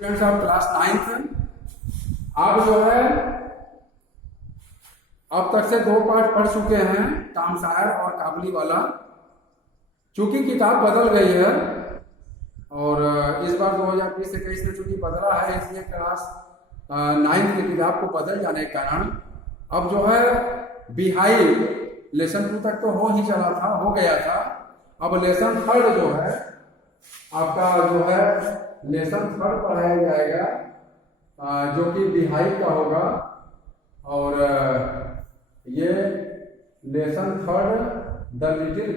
Students of class 9th आप जो है अब तक से 2 पार्ट पढ़ चुके हैं, टॉम सायर और काबुली वाला। चूंकि किताब बदल गई है और इस बार 2020-21 में चूंकि बदला है, इसलिए क्लास 9th की किताब को बदल जाने के कारण अब जो है बिहाई लेसन 2 तक तो हो ही चला था, हो गया था। अब लेसन 3 जो है आपका जो है लेसन 3 पढ़ाया जाएगा, जो कि बिहाई का होगा। और ये लेसन 3 द लिटिल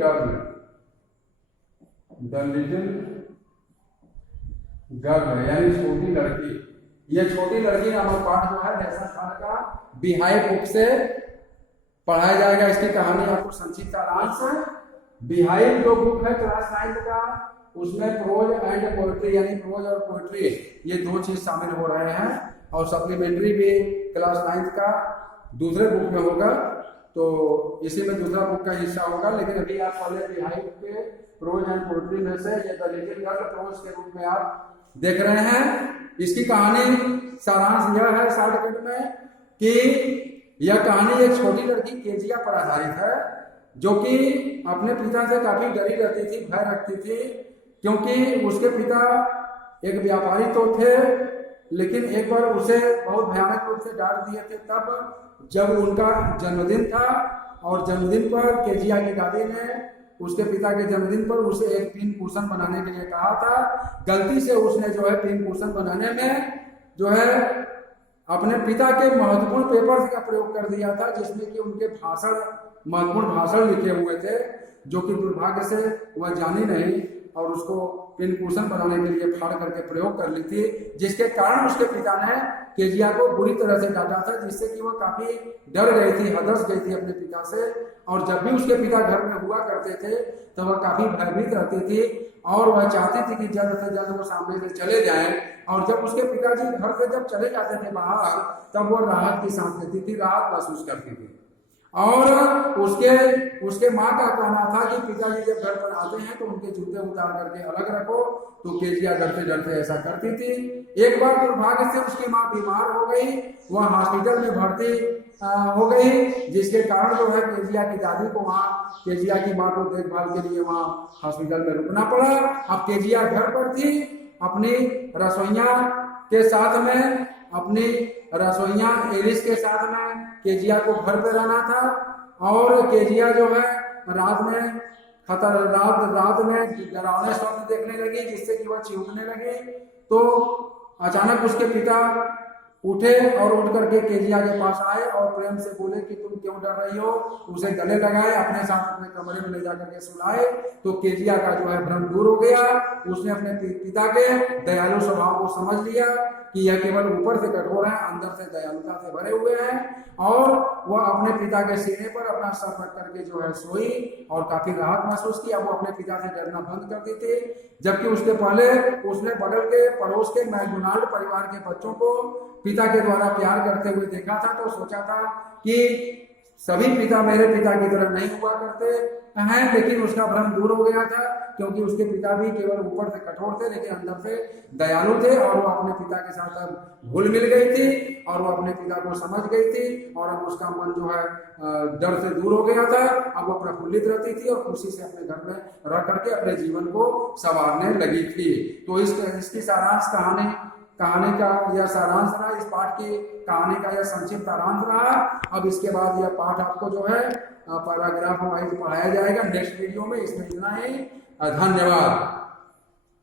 गर्ल, यानी छोटी लड़की। ये छोटी लड़की नामक पाठ जो है लेसन 3 का बिहाई बुक से पढ़ाया जाएगा। इसकी कहानी आपको संक्षिप्त सारांश है। बिहाई जो बुक है क्लास 9 का, उसमें प्रोज एंड पोएट्री, यानी प्रोज और पोएट्री ये 2 चीज शामिल हो रहे हैं। और सप्लीमेंट्री भी क्लास 9 का दूसरे बुक में होगा, तो इसी में दूसरा बुक का हिस्सा होगा। लेकिन अभी आप पहले बिहाई के प्रोज एंड पोएट्री में से ये द लिटिल गर्ल प्रोज के रूप में आप देख रहे हैं। इसकी कहानी सारांश यह है शॉर्टकट में कि यह कहानी एक छोटी लड़की केजिया पर आधारित है, जो कि अपने पिता से काफी डरी रहती थी, भय रखती थी, क्योंकि उसके पिता एक व्यापारी तो थे, लेकिन एक बार उसे बहुत भयानक रूप से डांट दिए थे तब जब उनका जन्मदिन था। और जन्मदिन पर केजिया की दादी ने उसके पिता के जन्मदिन पर उसे एक पिन कुशन बनाने के लिए कहा था। गलती से उसने जो है पिन कुशन बनाने में जो है अपने पिता के महत्वपूर्ण पेपर्स का प्रयोग कर दिया था, जिसमें कि उनके महत्वपूर्ण भाषण लिखे हुए थे, जो कि दुर्भाग्य से वह जानी नहीं और उसको पिन कुशन बनाने के लिए फाड़ करके प्रयोग कर ली थी, जिसके कारण उसके पिता ने केजिया को बुरी तरह से डांटा था, जिससे कि वह काफी डर गई थी, हदस गई थी अपने पिता से। और जब भी उसके पिता घर में हुआ करते थे तो वह काफी भयभीत रहती थी और वह चाहती थी कि जल्द से जल्द वो सामने से चले जाएं। और जब उसके पिताजी घर से जब चले जाते थे बाहर, तब वो राहत की सांस लेती थी, राहत महसूस करती थी। और उसके माँ का कहना था कि पिताजी जब घर पर आते हैं तो उनके जूते उतार करके अलग रखो, तो केजिया डरते डरते ऐसा करती थी। एक बार दुर्भाग्य से उसकी माँ बीमार हो गई, वह हॉस्पिटल में भर्ती हो गई, जिसके कारण जो है केजिया की दादी को वहाँ केजिया की माँ को देखभाल के लिए वहाँ हॉस्पिटल में रुकना पड़ा। अब केजिया घर पर थी, अपनी रसोइया के साथ में, अपनी रसोइया एलिस के साथ में केजिया को घर पे रहना था। और केजिया जो है रात में डरावने स्वप्न देखने लगी, जिससे कि वह चीखने लगी। तो अचानक उसके पिता उठे और उठ करके केजिया के पास आए और प्रेम से बोले कि तुम क्यों डर रही हो। उसे गले लगाए, अपने साथ अपने कमरे में ले जाकर के सुलाए। तो केजिया का जो है भ्रम दूर हो गया। उसने अपने पिता के दयालु स्वभाव को समझ लिया कि यह केवल ऊपर से कठोर है, अंदर से दयालुता से भरे हुए हैं। और वह अपने पिता के सीने पर अपना सर रख करके जो है सोई और काफी राहत महसूस की। अब वो अपने पिता से डरना बंद कर दी थी। जबकि उसके पहले उसने बगल के पड़ोस के मैकडोनाल्ड परिवार के बच्चों को पिता के द्वारा प्यार करते हुए देखा था, तो सोचा था कि सभी पिता मेरे पिता की तरह नहीं हुआ करते हैं। लेकिन उसका भ्रम दूर हो गया था, क्योंकि उसके पिता भी केवल ऊपर से कठोर थे लेकिन अंदर से दयालु थे। और वो अपने पिता के साथ अब घुल मिल गई थी और वो अपने पिता को समझ गई थी। और अब उसका मन जो है डर से दूर हो गया था। अब वो प्रफुल्लित रहती थी और खुशी से अपने घर में रह करके अपने जीवन को संवारने लगी थी। तो इसकी सारांश कहानी का यह सारांश रहा, इस पाठ की कहानी का यह संक्षिप्त सारांश रहा। अब इसके बाद यह पाठ आपको जो है पैराग्राफ वाइज पढ़ाया जाएगा नेक्स्ट वीडियो में। इसमें इतना ही, धन्यवाद।